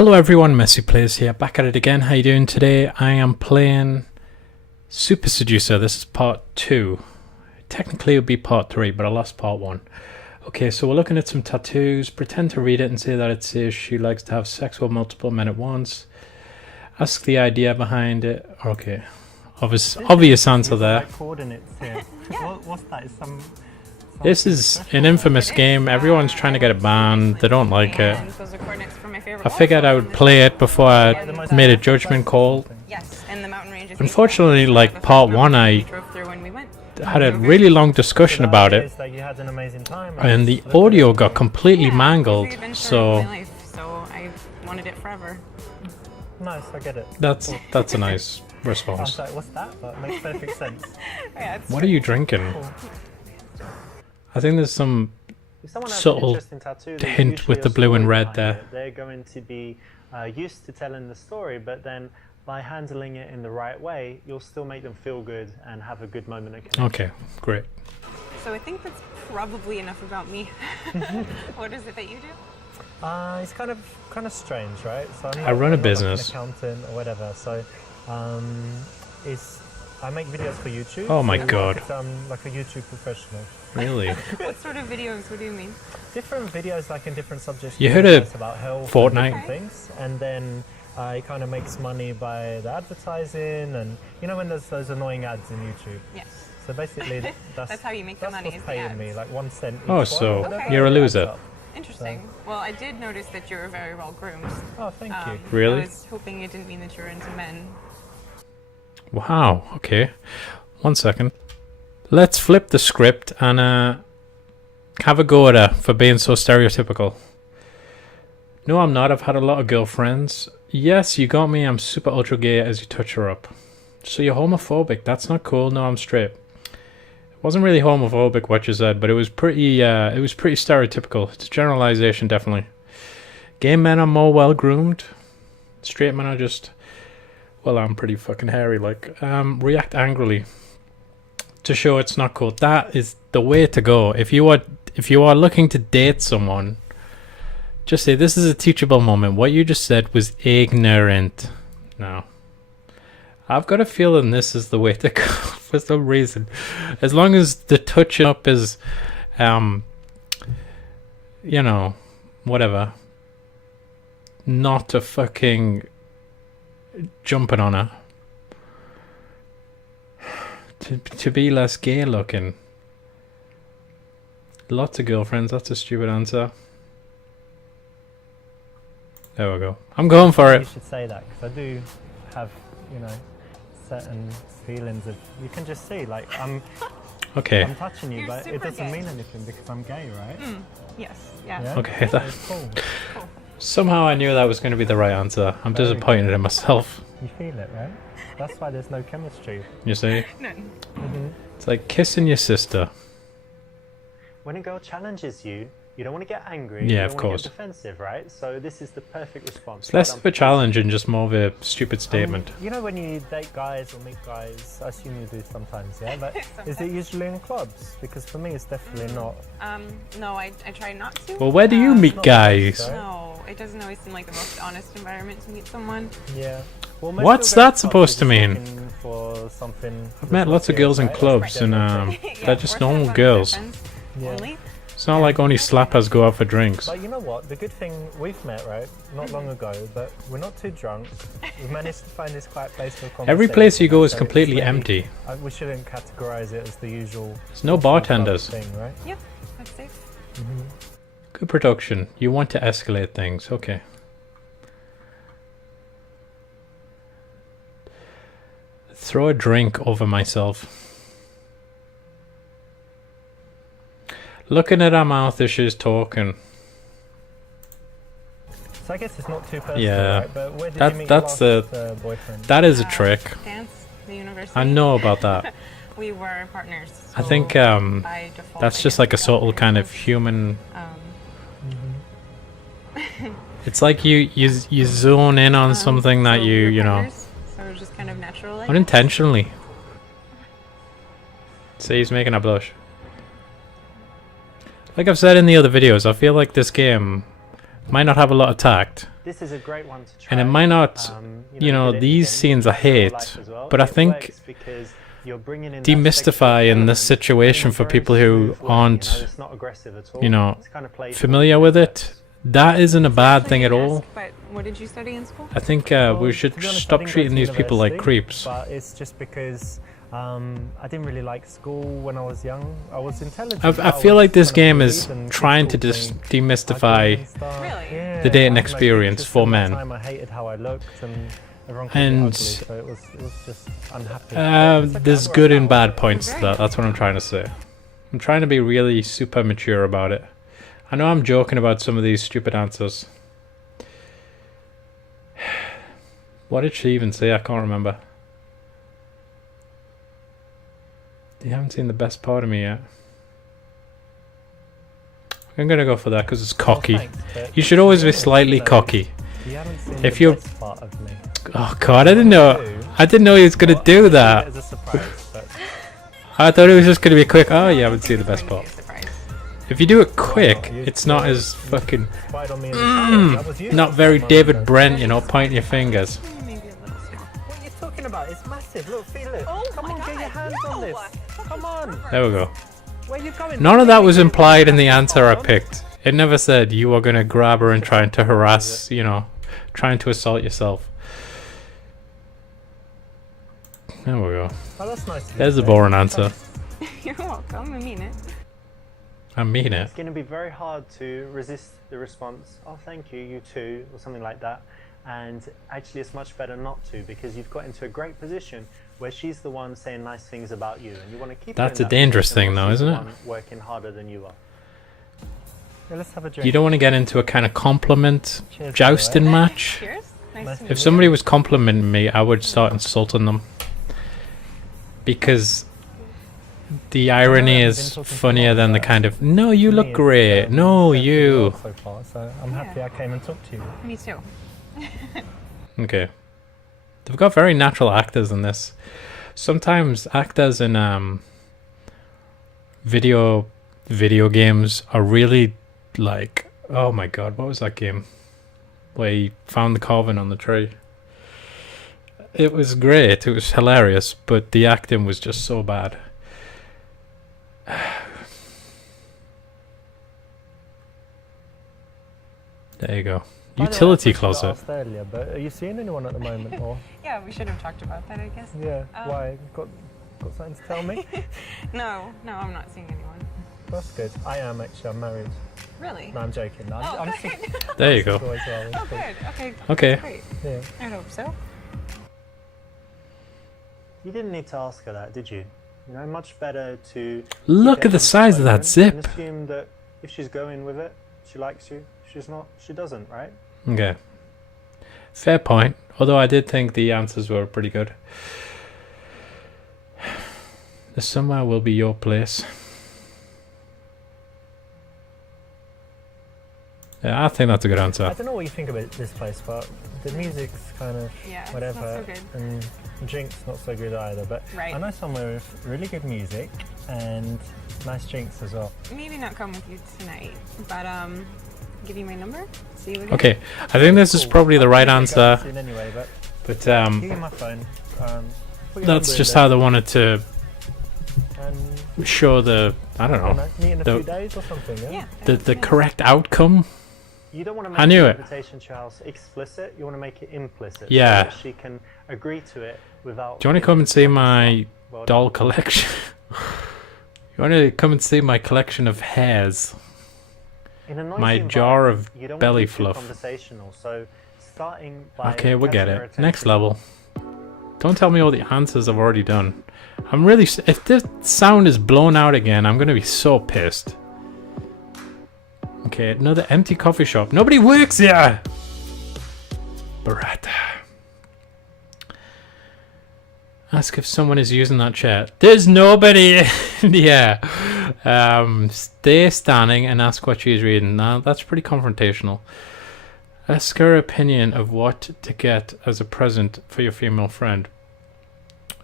Hello everyone, MessyPlays here, back at it again. How you doing today? I am playing Super Seducer. This is part 2. Technically it would be part 3, but I lost part 1. Okay, so we're looking at some tattoos. Pretend to read it and say that it says she likes to have sex with multiple men at once. Ask the idea behind it. Okay, obvious answer there. Coordinates here. What's that? Is This is an infamous game. Everyone's trying to get it banned. They don't like it. I figured I would play it before I made a judgment call. Unfortunately, like part 1, I had a really long discussion about it, and the audio got completely mangled. So I wanted it forever. Nice, I get it. That's a nice response. I was like, what's that? That makes perfect sense. What are you drinking? I think there's some subtle hint with the blue and red there. They're going to be used to telling the story, but then by handling it in the right way, you'll still make them feel good and have a good moment of connection. Okay, great. So I think that's probably enough about me. What is it that you do? It's kind of strange, right? So I run a business. Like an accountant or whatever. So I make videos for YouTube. Oh my god. I'm like a YouTube professional. Really? What sort of videos? What do you mean? Different videos, like in different subjects. You heard of about health, Fortnite? And things, and then it kind of makes money by the advertising, and you know when there's those annoying ads in YouTube. Yes. So basically, that's how you make the money. That's what's paying me, like 1 cent. Oh, so you're a loser. Interesting. Well, I did notice that you were very well groomed. Oh, thank you. Really? I was hoping it didn't mean that you were into men. Wow, okay. 1 second. Let's flip the script and have a go at her for being so stereotypical. No, I'm not. I've had a lot of girlfriends. Yes, you got me. I'm super ultra gay as you touch her up. So you're homophobic. That's not cool. No, I'm straight. It wasn't really homophobic what you said, but it was pretty stereotypical. It's a generalization, definitely. Gay men are more well groomed. Straight men are just... Well, I'm pretty fucking hairy, like, react angrily to show it's not cool. That is the way to go. If you are looking to date someone, just say, this is a teachable moment. What you just said was ignorant. No. I've got a feeling this is the way to go for some reason. As long as the touching up is, you know, whatever. Not a fucking... jumping on her to be less gay looking. Lots of girlfriends. That's a stupid answer. There we go. I'm going for it. You should say that because I do have, you know, certain feelings of. You can just see, like I'm touching you, but it doesn't mean anything because I'm gay, right? Yes. Yeah. Okay. That's cool. Somehow I knew that was going to be the right answer. I'm disappointed in myself. You feel it, right? That's why there's no chemistry. You see? None. It's like kissing your sister. When a girl challenges you, you don't want to get angry. Yeah, you of don't course. Want to get defensive, right? So this is the perfect response. It's less of a challenge and just more of a stupid statement. You know when you date guys or meet guys, I assume you do sometimes, yeah? But is it usually in clubs? Because for me it's definitely not. No, I try not to. Well, where do you meet guys? No, it doesn't always seem like the most honest environment to meet someone. Yeah. Well, what's that supposed to mean? For something I've met lots of girls in clubs and they're just normal girls. Only. It's not like only slappers go out for drinks. But you know what? The good thing we've met, right? Not long ago, but we're not too drunk. We've managed to find this quiet place for conversation. Every place you go is completely empty. We shouldn't categorize it as the usual. There's no bartenders. Thing, right? Yeah, that's safe. Good production. You want to escalate things. Okay. Throw a drink over myself. Looking at her mouth as she's talking. So I guess it's not too personal, yeah, right? But where did you meet your last boyfriend? That is a trick. Dance, the university. I know about that. We were partners. So I think that's just like a subtle kind of human. It's like you zone in on something that you know. So it was just kind of natural. Unintentionally. See, he's making her blush. Like I've said in the other videos, I feel like this game might not have a lot of tact, This is a great one to try. and it might not, you know, with these anything, scenes I with real hate, life as well. but I It think works because you're bringing in that demystify sexual in this element situation in a for very people who smooth way, aren't, it's not aggressive at all. you know, It's kind of playful. familiar with it. That isn't a bad thing at Actually, all. ask, but what did you study in school? I think Well, we should to be honest, I stop didn't go treating to these people like university, creeps. But it's just because I didn't really like school when I was young. I was intelligent. I but feel was like this kind of game bullied is and trying to kids just called me ugly demystify and stuff. Really? Yeah, the dating I had no experience pictures for from that men. time. I hated how I looked, and everyone called And, me ugly, so it was just unhappy. It's okay, there's I've good worked and out. bad points to Very that. That's what I'm trying to say. I'm trying to be really super mature about it. I know I'm joking about some of these stupid answers. What did she even say? I can't remember. You haven't seen the best part of me yet. I'm gonna go for that because it's cocky. Thanks, but You should always be to be honest, slightly so cocky. You haven't seen If the you're- best part of me. Oh god, I didn't know. I didn't know he was gonna Well, do I'll leave that. it as a surprise, but I thought it was just gonna be a quick. Oh, you haven't I seen the think best it's going part. to be a surprise. If you do it quick, You- it's not you- as fucking spied on me in the shower. That was you. not very Come on, David man. Brent, you know, pointing your fingers. Maybe a little soon. What are you talking about? It's massive. Look, feel it. Oh Come my on, get your God, hands on no. this. Come on. There we go. Where you going? None of that was implied in the answer I picked. It never said you were gonna grab her and trying to harass, you know, trying to assault yourself. There we go. Oh, that's nice. of you There's to a say. boring answer. You're welcome. I mean it. I mean it. It's going to be very hard to resist the response, oh, thank you, you too, or something like that. And actually, it's much better not to, because you've got into a great position where she's the one saying nice things about you, and you want to keep her That's in a that dangerous position thing, where though, she's the isn't it? one working harder than you are. Yeah, let's have a drink. You don't want to get into a kind of compliment Cheers, jousting by the way. match. Cheers. Nice Nice to to meet If you. somebody was complimenting me, I would start insulting them. Because the irony I've been is talking too funnier long, than the but kind of, no, you To look me, it's, great. No, served me you. well so far, so I'm happy I came and talked to you. Me too. Okay. They've got very natural actors in this. Sometimes actors in video games are really like, oh my god, what was that game where he found the carving on the tree? It was great, it was hilarious, but the acting was just so bad. There you go. By the way, Utility I should have closet. asked earlier, but are you seeing anyone at the moment, or Yeah, we should have talked about that, I guess. yeah? Why? Got something to tell me? No, I'm not seeing anyone. That's good. I am actually. I'm married. Really? No, I'm joking. No, Oh, I'm good. There you go. single as well. It's Oh, cool. good. Okay. Okay. Great. Yeah. I hope so. You didn't need to ask her that, did you? You know, much better to Look keep at the it size of that unspoken and zip. assume that if she's going with it, she likes you. If she's not, she doesn't, right? Okay. Fair point. Although I did think the answers were pretty good. The somewhere will be your place. Yeah, I think that's a good I answer. don't know what you think about this place, but the music's kind of Yeah, it's whatever, not so good. and the drink's not so good either. But Right. I know somewhere with really good music and nice drinks as well. Maybe not come with you tonight, but give you my number. See you again. Okay, I think this is Cool. probably the I'll right probably go answer, soon anyway, but but give you my phone. Put your that's number in just there how they wanted to and show the, I don't you know, know, meet in a the- few days or something. Yeah. Yeah. the yeah. correct outcome. You don't want to I make knew the it. invitation to your house explicit. You want to make it implicit. Yeah. So that she can agree to it without. Do you want to being come and see like, my well doll done. collection? You want to come and see my collection of hairs? In a noisy My jar environment, of you don't belly want to be too fluff. Conversational. So starting by Okay, we'll get catching her it. Next attention. level. Don't tell me all the answers I've already done. I'm really... If this sound is blown out again, I'm going to be so pissed. Okay, another empty coffee shop. Nobody works here! Barata. Ask if someone is using that chair. There's nobody in here. Stay standing and ask what she is reading. Now, that's pretty confrontational. Ask her opinion of what to get as a present for your female friend.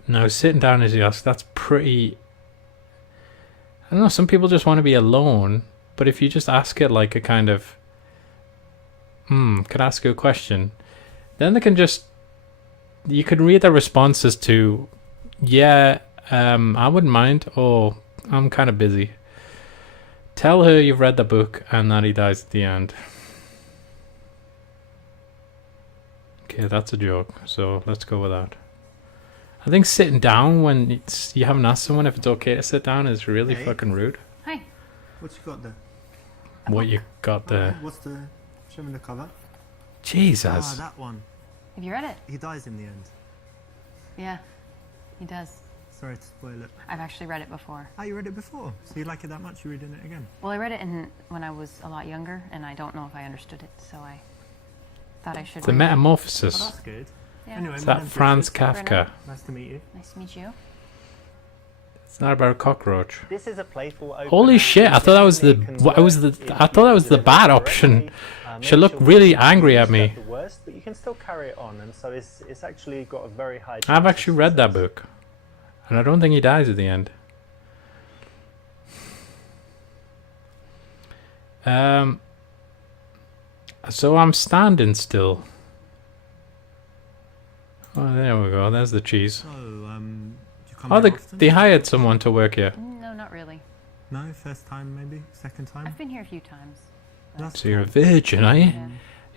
Now, sitting down as you ask, that's pretty... I don't know, some people just want to be alone, but if you just ask it like a kind of... could ask you a question. Then they can just, you can read their responses to, yeah, I wouldn't mind, or I'm kind of busy. Tell her you've read the book and that he dies at the end. Okay, that's a joke, so let's go with that. I think sitting down when you haven't asked someone if it's okay to sit down is really fucking rude. Hi. What you got there? What you got there? What's the... Show me the cover. Jesus. That one. Have you read it? He dies in the end. Yeah, he does. Sorry to spoil it. I've actually read it before. Oh, you read it before? So you like it that much, you're reading it again? Well, I read it when I was a lot younger, and I don't know if I understood it, so I thought I should The read it. Oh, Metamorphosis. that's good. Yeah. Anyway, Is my that name's Franz Richard. Kafka? Nice to meet you. Nice to meet you. It's not about a cockroach. This is a playful open Holy shit! I thought that was the I thought that was the bad option. She looked really angry at me. The worst, but you can still carry it on, and so it's actually got a very high. I've actually read that book, and I don't think he dies at the end. So I'm standing still. Oh, there we go. There's the cheese. So, you come Oh, here often? they hired someone to work here. No, not really. No, first time maybe, second time. I've been here a few times. That's So you're a virgin, are you? Yeah.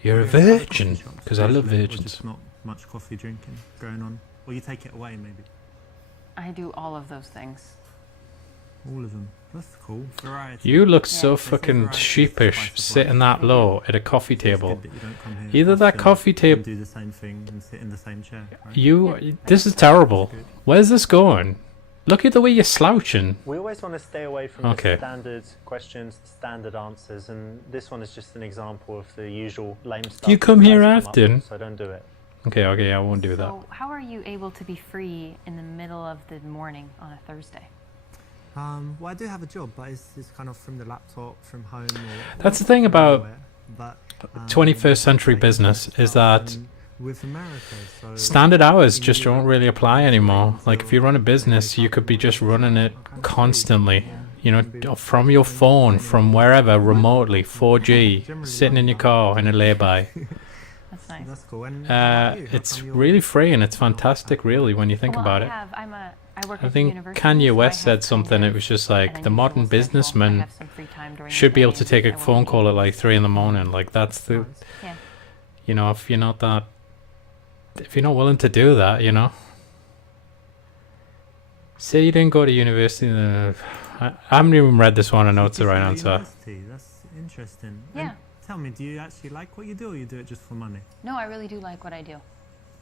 You're a Have you ever had virgin, coffee shops because I love recently, or virgins. just not much coffee drinking going on, or you take it away maybe. I do all of those things. All of them. That's cool. Variety. You look Yeah. so There's no fucking variety, sheepish spice of sitting life. that low at a coffee It's table. good that you don't come here Either that often coffee and table. do the same thing and sit in the same chair. Right? This is terrible. Good. Where's this going? Look at the way you're slouching. We always want to stay away from Okay. the standard questions, standard answers, and this one is just an example of the usual lame stuff. You come that here guys come up often? with, so don't do it. Okay, I won't do that. So, how are you able to be free in the middle of the morning on a Thursday? Well, I do have a job, but it's kind of from the laptop, from home. Or That's the thing about anywhere. But, 21st century like, business stuff, is that with America, so standard hours you just need don't that really apply anymore. until Like if you run a they business, wake you up could in be the just morning, running it kind of constantly. yeah. You know, Can be from your phone, anywhere. from wherever, remotely, Generally 4G, sitting in your like car in a lay-by. That's nice. That's cool. And how about you? How It's come you're really free and it's not fantastic, happy? really, when you think well, about I it. work I at the think university, Kanye so I West have said kind something. of It was just an like the unusual modern schedule. I businessman have some free time during should the be able day to and take I a work phone in call at like evenings. 3 in the morning. Like that's the, Yeah. you know, if you're not that, if you're not willing to do that, you know. Say you didn't go to university. I haven't even read this one. I know it's the right answer. University, that's interesting. Yeah. And tell me, do you actually like what you do, or you do it just for money? No, I really do like what I do.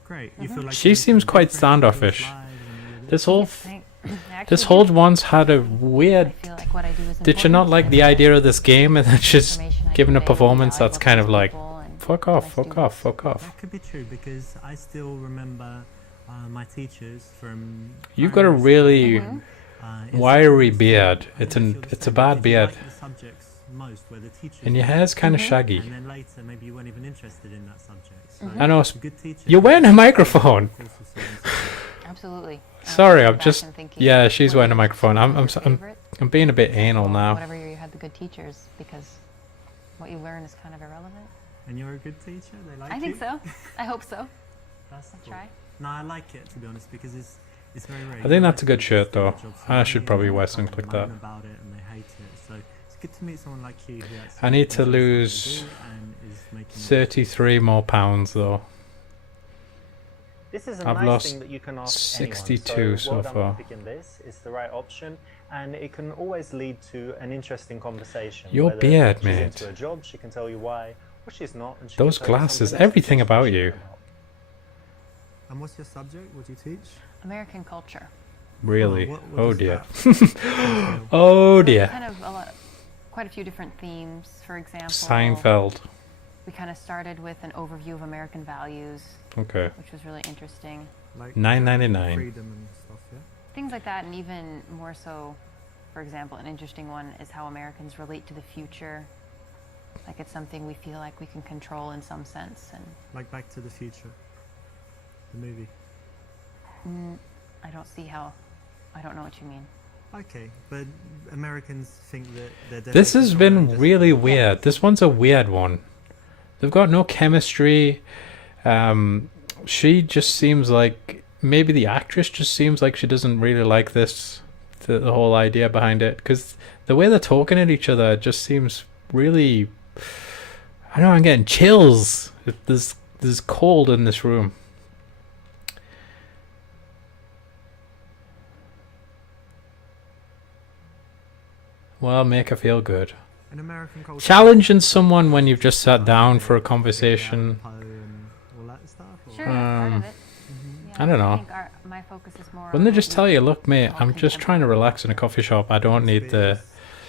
Great. You feel like She you seems can quite different in your standoffish. lives and all of it? This whole I this actually whole do. once had a I weird. feel like what I do is Did you not important. like the idea of this game and then just Information I giving a convey, performance how I that's work kind with of like, people and fuck my off, fuck off, students. fuck off. That could be true because I still remember my teachers from. You've got a primary really Mhm. in wiry secondary school, beard. and It's I an feel the it's a same bad because you beard, like the subjects most, where the teachers and your were, hair's kind of Mhm. shaggy. and then later maybe you weren't even interested in that subject. So Mhm. I know. a good teacher. You're wearing a microphone. Of course, is so inspiring. Absolutely. Sorry, I'm I'm back just. and thinking, Yeah, she's what wearing a was microphone. I'm your I'm favorite? I'm being a bit anal Well, now. Whatever year you had the good teachers, because what you learn is kind of irrelevant. And you're a good teacher. They like I you. think so. I hope so. That's I'll cool. try. No, I like it to be honest because it's very rare. I think that's a good shirt, though. I should probably wear something like that. About it and they hate it. So it's good to meet someone like you who actually I need to enjoys what they lose do and is making 33 more pounds though. This is a I've nice lost thing that you can ask 62 anyone. so Well done for far. picking this. It's the right option, and it can always lead to an interesting conversation. Your whether beard, she's mate. into a job, she can tell you why, or she's not. And she Those can tell you glasses, something else everything that she's about passionate you. about. And what's your subject? What do you teach? American culture. Really? what Oh does dear. that Oh So dear. Kind of quite a few different themes. For example, Seinfeld. we kind of started with an overview of American values, Okay. which was really interesting. like $9.99. freedom and stuff, yeah? Things like that, and even more so, for example, an interesting one is how Americans relate to the future. Like it's something we feel like we can control in some sense, and Like Back to the Future, the movie. I don't see how. I don't know what you mean. Okay, but Americans think that they're This has definitely been controlling really just- weird. This one's a weird one. They've got no chemistry. She just seems like maybe the actress just seems like she doesn't really like this, the whole idea behind it, because the way they're talking at each other just seems really. I know I'm getting chills. There's cold in this room. Well, make her feel good. In American culture, Challenging someone when you've just sat down for a conversation. all that stuff, or- Sure, that's part of it. Yeah, I don't know. think my focus is more Wouldn't they on just tell you, look, mate, all I'm just trying to relax in a coffee shop. I don't need the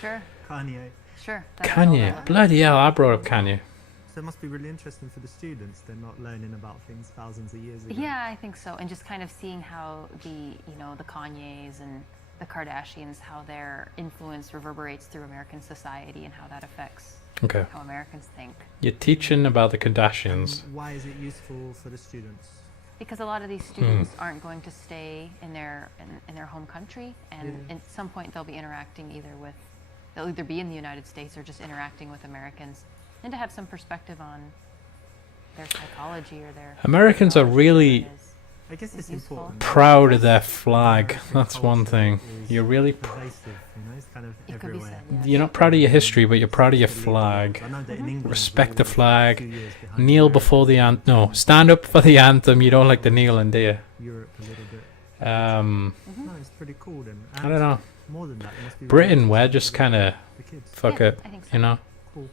Sure, Kanye. sure. that's all Kanye. that- Bloody hell, I brought up Kanye. So it must be really interesting for the students. They're not learning about things thousands of years ago. Yeah, I think so. And just kind of seeing how the Kanyes and the Kardashians, how their influence reverberates through American society and how that affects Okay. how Americans think. You're teaching about the Kardashians. Why is it useful for the students? Because a lot of these students aren't going to stay in their home country, and Yeah. at some point they'll be interacting they'll either be in the United States or just interacting with Americans, and to have some perspective on their psychology or their Americans are ideology, really whatever it is. I guess it's useful. important. proud of their flag. American That's one culture thing. is You're really pervasive, it's kind of It could be everywhere. said, yeah. You're not proud of your history, but you're proud of your flag. I know that in England, Respect we're the always flag. 2 years behind Kneel America. before the anthem. No, stand up for the anthem. You don't like the kneeling, do you? Europe a little bit. Um, No, it's pretty cool then. I don't know. More than that, it must be really Britain, interesting we're for just kind of the kids. fuck Yeah, it, I think so. you know. Cool.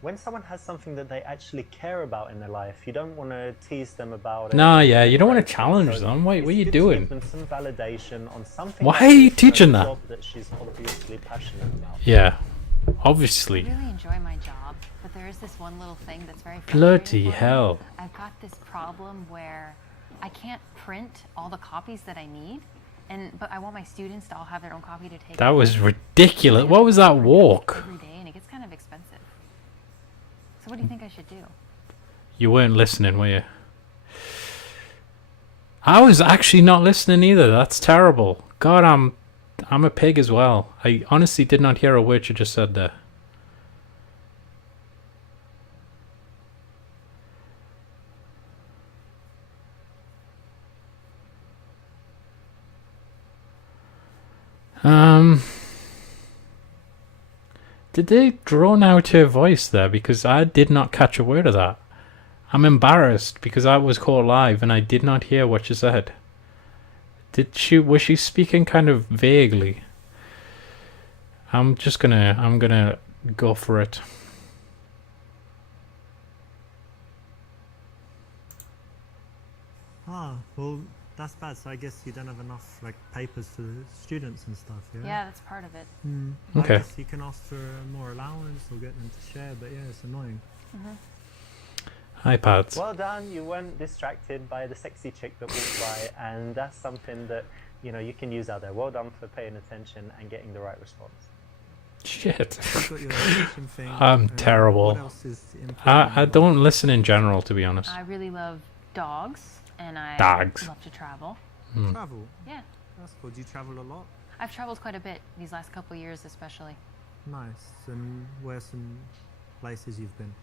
When someone has something that they actually care about in their life, you don't want to tease them about it. No, yeah, you don't want Right, to challenge so them. Wait, it's what are you good to doing? give them some validation on something. Why that are you is a teaching that? job that she's obviously passionate about. Yeah, I obviously. really enjoy my job, but there is this one little thing that's very Bloody frustrating for me. hell. I've got this problem where I can't print all the copies that I need, but I want my students to all have their own copy to take. That with was them. ridiculous. What was that walk? Every day, and it gets kind of expensive. So what do you think I should do? You weren't listening, were you? I was actually not listening either. That's terrible. God, I'm a pig as well. I honestly did not hear a word you just said there. Did they drone out her voice there? Because I did not catch a word of that. I'm embarrassed because I was caught live and I did not hear what she said. Was she speaking kind of vaguely? I'm gonna go for it. Ah, well, that's bad. So I guess you don't have enough like papers for the students and stuff. Yeah. Yeah, that's part of it. Okay. I guess you can ask for more allowance or get them to share, but yeah, it's annoying. iPads. Well done, you weren't distracted by the sexy chick that walked by, and that's something that you can use out there. Well done for paying attention and getting the right response. Shit. You've got your teaching thing. I'm terrible. What else is important? I don't listen in general, to be honest. I really love dogs, and I Dogs. love to travel. Travel. Yeah, That's cool. Do you travel a lot? I've traveled quite a bit these last couple of years, especially. Nice. And where's some places you've been?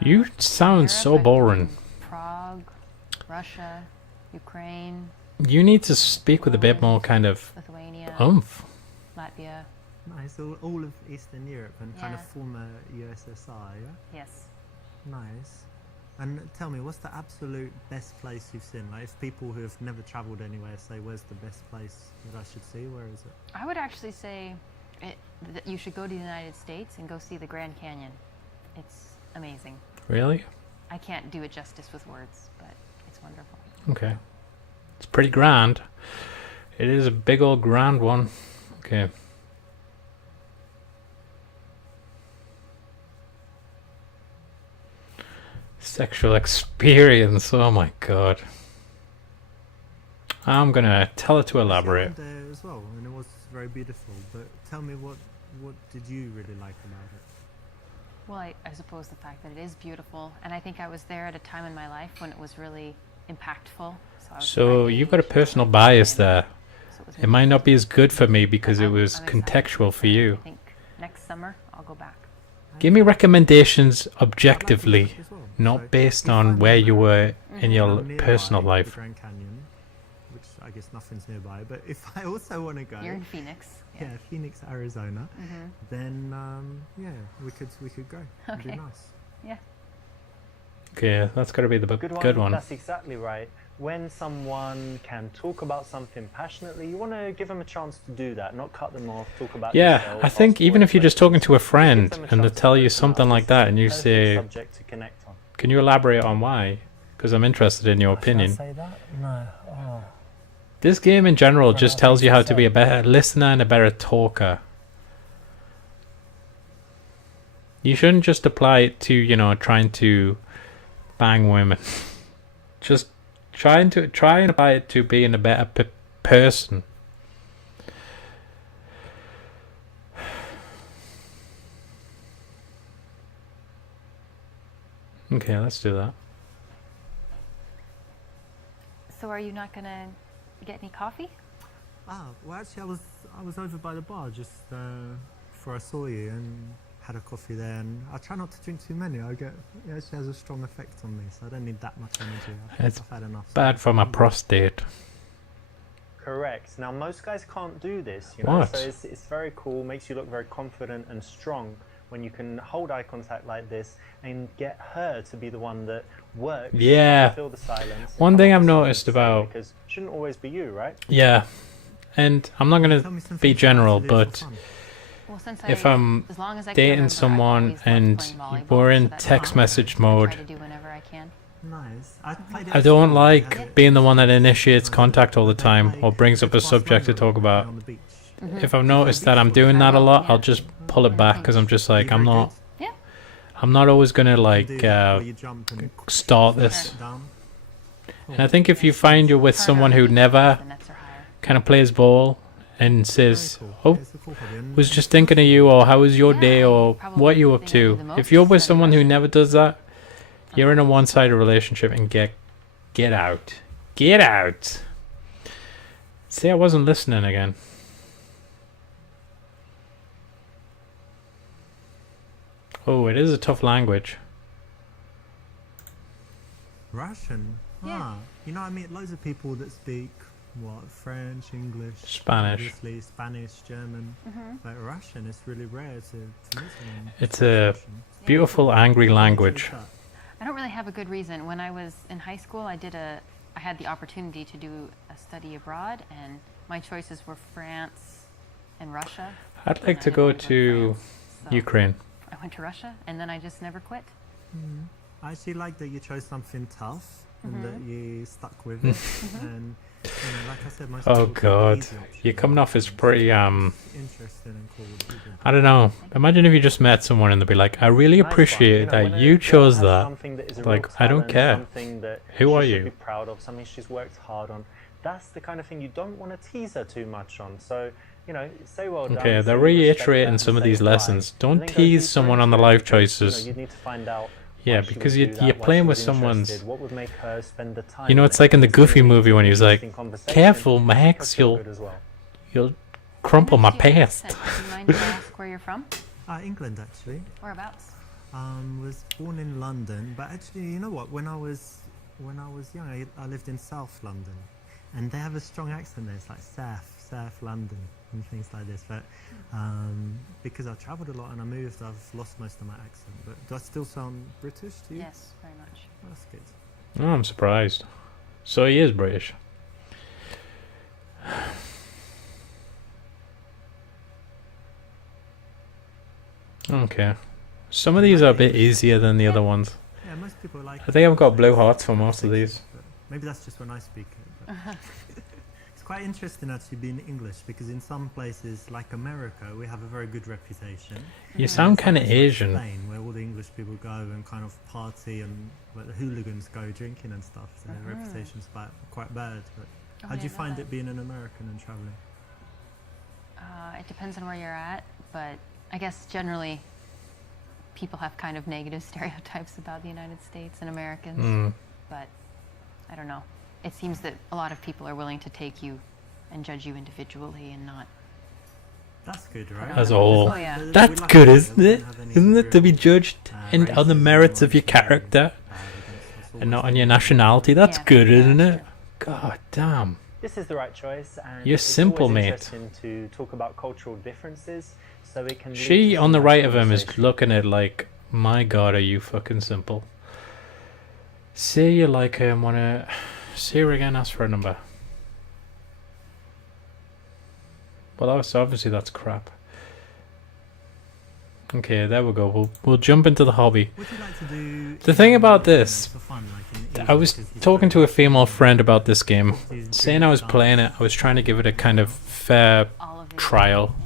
You sound Europe, so I've been boring. in Prague, Russia, Ukraine, You need to speak with a bit more kind of Lithuania, oomph. Latvia. Nice. All of Eastern Europe and kind of Yeah. former USSR, yeah? Yes. Nice. And tell me, what's the absolute best place you've seen? Like, if people who have never travelled anywhere say, where's the best place that I should see? Where is it? I would actually say that you should go to the United States and go see the Grand Canyon. It's amazing. Really? I can't do it justice with words, but it's wonderful. Okay. It's pretty grand. It is a big old grand one. Okay. Sexual experience. Oh my god. I'm gonna tell her to elaborate. I went there as well, and it was very beautiful. But tell me, what did you really like about it? Well, I suppose the fact that it is beautiful, and I think I was there at a time in my life when it was really impactful. I was the So right you've got a age, personal and- bias there. so was It might not be as good for me but because it I'm was excited. contextual for And you. I think next summer I'll go back. Give me recommendations I like objectively, research as well. not So based if on I'm where you nearby- were in if your I'm nearby personal the life. Grand Canyon, which I guess nothing's nearby, but if I also want to go, You're in Phoenix. yeah, Phoenix, Arizona, Mhm. then yeah, we could go. It'd be Okay. nice. Yeah. Okay, that's got to be the good one. That's exactly right. When someone can talk about something passionately, you want to give them a chance to do that, not cut them off, talk about Yeah, yourself, I think ask even away if you're just talking to a questions. Just give friend them a and they chance to tell you open something up. like It's that a and you perfect say, subject to connect on. can you elaborate on why? Because I'm interested in your opinion. Should I say that? No. Oh. This game in general Well, just I tells think you how it's to be a so. better listener and a better talker. You shouldn't just apply it to, you know, trying to bang women. Just try and apply it to being a better person. Okay, let's do that. So are you not gonna get any coffee? Ah, well, actually, I was over by the bar just before I saw you and had a coffee there. And I try not to drink too many. It actually has a strong effect on me, so I don't need that much energy. It's I've had enough. Bad for my prostate. Correct. Now, most guys can't do this, you know, What? so it's very cool, makes you look very confident and strong when you can hold eye contact like this and get her to be the one that works Yeah. to fill the silence. and One come thing up I've with something noticed to say, about- because it shouldn't always be you, right? Yeah. And I'm not going Tell me to something be you like general, to do for but fun. Well, since if I, I'm as long as I can dating remember, I've someone always loved and playing volleyball, we're so in that's text something message I mode, try to do whenever I can. Nice. I played it I at don't school. like We had being the one that it. initiates Nice. contact all the They time play- or brings go up to a subject to Barcelona talk and play about. on the beach. If I've noticed that I'm doing that a lot, I'll just pull it back because I'm just Are like, you very good? Yeah. I'm not always going to You can like do that where you jump and start this. down. And I think if you find you're with Harder someone on who the beach, never the nets are higher. kind of plays ball and Very says, cool. oh, It's a cool hobby, and was it's just thinking of you, or how was your Yeah, day, or probably what you the up thing I do to. the most If you're is with study someone who Russian. never does that, you're in a one-sided relationship and get out. Get out. See, I wasn't listening again. Oh, it is a tough language. Russian. Yeah. Ah, you know, I meet loads of people that speak French, English, Spanish. obviously Spanish, German, Mhm. but Russian is really rare to meet someone. It's who a speaks Russian. beautiful, angry language. What's that? I don't really have a good reason. When I was in high school, I had the opportunity to do a study abroad, and my choices were France and Russia. I'd and like I to didn't go wanna to France, so Ukraine. I went to Russia, and then I just never quit. I actually like that you chose something tough and that Mm-hmm. you stuck with it. And you know, like I said, most Oh people take the God, easy option. you're coming off as pretty Interesting and cool. I don't know. Imagine if you just met someone and they'd be like, I really Nice one. appreciate You know, that when a you girl chose has that. something that is a real Like, I don't talent, care. Something that Who she are should you? be proud of, something she's worked hard on. That's the kind of thing you don't want to tease her too much on. So, you know, say well done. Okay, say they're you respect reiterating that, some and of say these why. lessons. And Don't then go tease deeper someone on into the it life because, you know, choices. you'd need to find out Yeah, why she would because do you're that, why playing she with was someone's. interested, what would make her spend the time. You know, on it's it. like in the It's gonna Goofy lead movie to when an he was like, interesting conversation, "Careful, and Max, make her feel you'll good as well. you'll crumple my I noticed you have an past." accent. Do you mind if I ask where you're from? England, actually. Whereabouts? Was born in London, but actually, you know what? When I was young, I lived in South London, and they have a strong accent there. It's like South London, and things like this. But because I travelled a lot and I moved, I've lost most of my accent. But do I still sound British to you? Yes, very much. Oh, that's good. Oh, I'm surprised. So he is British. Okay. Some of these are a bit easier than the other ones. Yeah, most people like. I think I've got blue hearts for most of these. Maybe that's just when I speak it. But it's quite interesting actually being English because in some places like America we have a very good reputation. You And sound in kind of places like Asian. Spain, where all the English people go and kind of party and like the hooligans go drinking and stuff, so their reputation's quite bad. But Oh, how do yeah, you I know find that. it being an American and traveling? It depends on where you're at, but I guess generally people have kind of negative stereotypes about the United States and Americans. Mm. But I don't know. It seems that a lot of people are willing to take you and judge you individually and not That's good, right? As a whole. Oh, yeah. That's We good, like isn't it? don't have any Isn't it to be judged on the racism merits or of your character against us. and not on your nationality? That's Yeah, good, yeah, isn't that's it? God damn. This is the right choice, and You're it's simple, always mate. interesting to talk about cultural differences, so it can. lead She to on the some right nice of him is conversation. looking at like, my God, are you fucking simple? Say you like her and wanna see her again, ask for a number. Well, obviously that's crap. Okay, there we go. We'll jump into the hobby. What do you like to do? The thing about this, for fun, like in I was because he's talking to very- a female friend about this game, he's saying good I was at playing it. dance I was trying to give it a kind of fair All of the trial.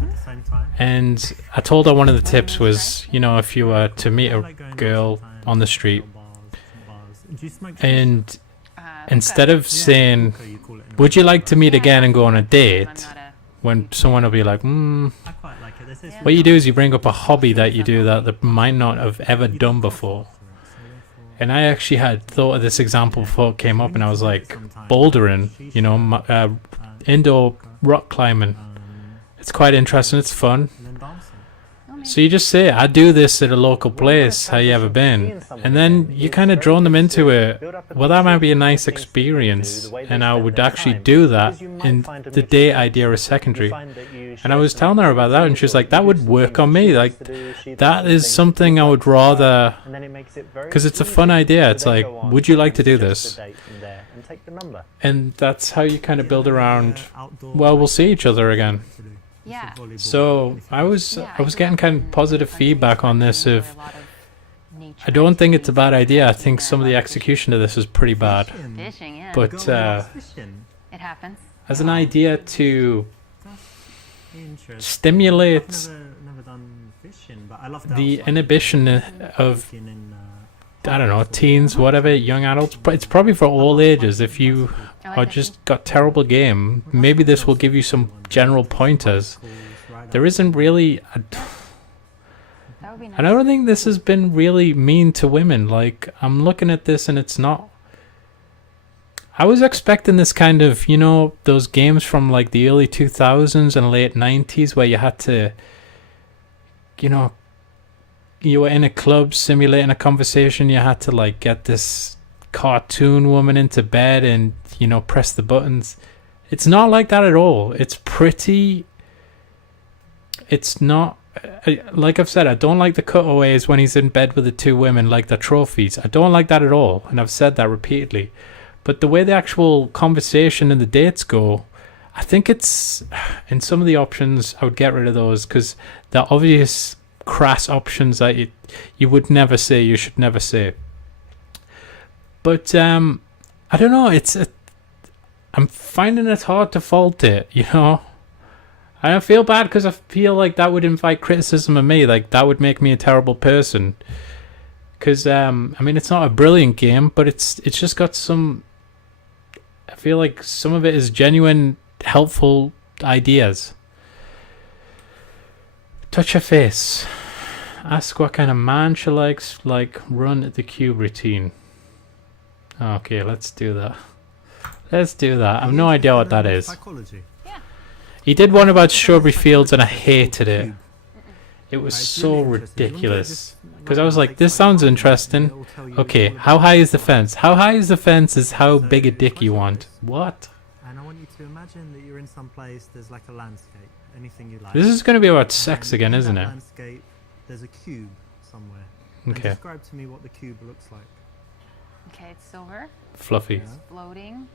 at the same time. And I told her one of the tips was, you know, if you were to meet I a like going out girl sometimes, on the street, bars. Do you smoke and hookah. instead of Yeah, saying, hookah, you call it in would you like America, to meet Yeah, again and go on a I'm date, not a- when someone will be like, I quite like it. There's this what you do is you bring up a hobby that you do that they might not have ever done before. And I actually had thought of this example before it came up, and I was like, bouldering, you know, indoor rock climbing. It's quite interesting. It's fun. and then dancing. Oh, maybe. So you just say, I do this at a local place. How you ever been? And then you kind of drawn them into it. Well, that might be a nice experience, and I would actually do that. And the date idea is secondary. And I was telling her about that, and she was like, that would work on me. Like, that is something I would rather, because it's a fun idea. It's like, would you like to do this? And that's how you kind of build around, well, we'll see each other again. Yeah. So I was getting kind of positive feedback on this. Where Of a lot of nature I don't think it's a bad activities idea. I happen, think and some of the love execution of this is pretty bad. fishing, yeah. But It happens. as an idea to Interesting. stimulate I've never done fishing, but I love the inhibition of, I don't know, teens, whatever, young adults, but it's probably for all ages. If you I like are that just got terrible game, maybe this will give you some general pointers. There isn't really, That would be nice. I don't think this has been really mean to women. Like, I'm looking at this and it's not. I was expecting this kind of, you know, those games from like the early 2000s and late 90s where you had to, you know, you were in a club simulating a conversation. You had to like get this cartoon woman into bed and, you know, press the buttons. It's not like that at all. It's pretty. It's not. Like I've said, I don't like the cutaways when he's in bed with the two women, like the trophies. I don't like that at all, and I've said that repeatedly. But the way the actual conversation and the dates go, I think it's, in some of the options, I would get rid of those, because the obvious crass options that you would never say, you should never say. But I don't know, I'm finding it hard to fault it, you know. I don't feel bad because I feel like that would invite criticism of me. Like, that would make me a terrible person. Because, I mean, it's not a brilliant game, but it's just got some... I feel like some of it is genuine, helpful ideas. Touch her face. Ask what kind of man she likes, like, run the cube routine. Okay, let's do that. Let's do that. I have no idea what that is. Psychology. He did one about strawberry fields and I hated it. It was so ridiculous. Because I was like, this sounds interesting. Okay, how high is the fence? How high is the fence is how big a dick you want. What? And I want you to imagine that you're in some place, there's like a landscape, anything you like. This is going to be about sex And again, in isn't that it? landscape, there's a cube somewhere. And Okay. describe to me what the cube looks like. Okay, it's silver, Fluffy. Yeah. floating.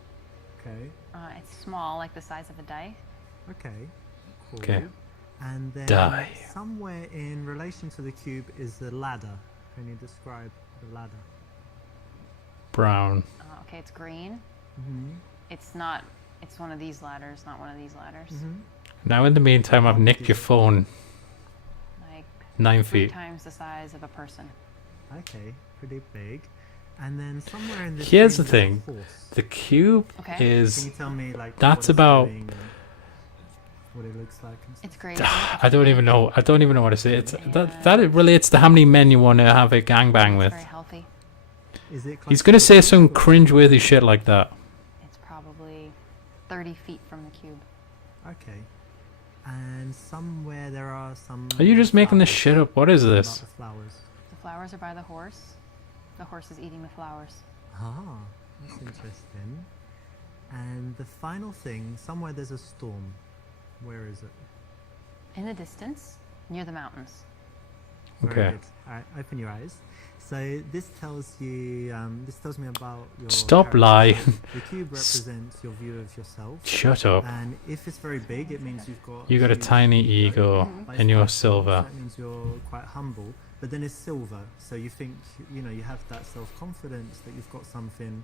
Okay. It's small, like the size of a dice. Okay. Cool. Okay. And then Die. somewhere in relation to the cube is the ladder. Can you describe the ladder? Brown. Okay, it's green. Mm-hmm. It's not. It's one of these ladders, not one of these ladders. Mm-hmm. Now in the meantime, I've nicked your phone Like 9 3 feet. times the size of a person. Okay, pretty big. And then somewhere in this Here's game the there's a thing. horse. The cube Okay. Can is... you tell me like That's what it's about- doing and what it looks like and stuff? It's great. I don't even know. I don't even know what to say. It's that it relates to how many men you want to have a gangbang It's with. very healthy. Is it He's close gonna to say the some cube or- cringeworthy shit like that. It's probably 30 feet from the cube. Okay. And some. Are you just making this flowers. shit up? What is About this? the flowers. The flowers are by the horse. The horse is eating the flowers. Ah, that's interesting. And the final thing, somewhere there's a storm. Where is it? In the distance, near the mountains. Very Okay. good. All right, open your eyes. So this tells you. This tells me about your. Stop character. lying. The cube represents your view of yourself. Shut up. And if it's very big, it means you've got. You got a huge tiny ego. ego But and it's you're quite small, so silver. That means you're quite humble. But then it's silver, so you think you have that self-confidence that you've got something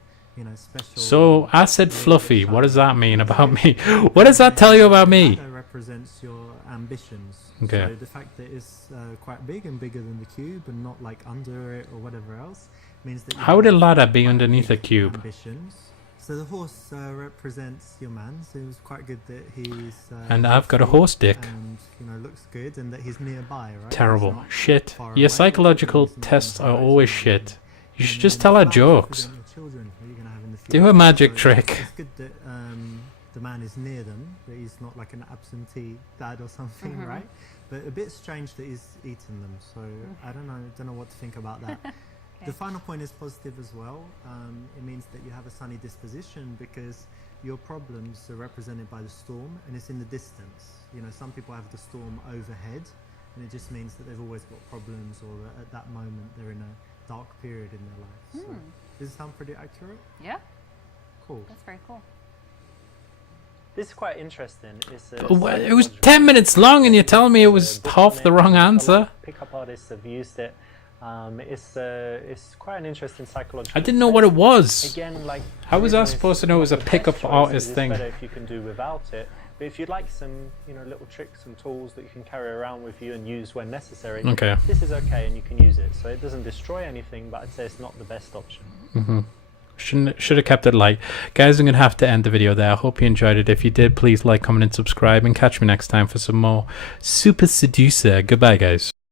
special. So I said fluffy. What does that mean about me? What does that tell you about me? Ladder represents your ambitions. Okay. So the fact that it's quite big and bigger than the cube and not like under it or whatever else means that. How would a ladder be underneath a cube? Ambitions. So the horse represents your man. So it was quite good that he's. And I've got a horse dick. And looks good, and that he's nearby, right? Terrible. He's not Shit. far Your away, psychological he's not tests are embarrassed always or shit. anything. You should And just then tell her flowers jokes. represent your children who you're gonna have in the Do a future. magic So trick. It's good that the man is near them, that he's not like an absentee dad or something, Mhm. right? But a bit strange that he's eaten them. So I don't know what to think about that. The final point is positive as well. It means that you have a sunny disposition because your problems are represented by the storm, and it's in the distance. Some people have the storm overhead, and it just means that they've always got problems, or that at that moment they're in a dark period in their life. So does it sound pretty accurate? Yeah, Cool. that's very cool. This is quite interesting. It's It was 10 minutes long and you're telling me it was half the wrong answer? Pickup artists have used it. It's quite an interesting psychological. I didn't know what it was. Again, like How was I everyone is supposed to know it was a not the pickup best choices, artist it's thing? better if you can do without it. But if you'd like some, little tricks and tools that you can carry around with you and use when necessary, Okay. this is okay and you can use it. So it doesn't destroy anything, but I'd say it's not the best option. Should have kept it light. Guys, I'm going to have to end the video there. I hope you enjoyed it. If you did, please like, comment, and subscribe. And catch me next time for some more Super Seducer. Goodbye, guys.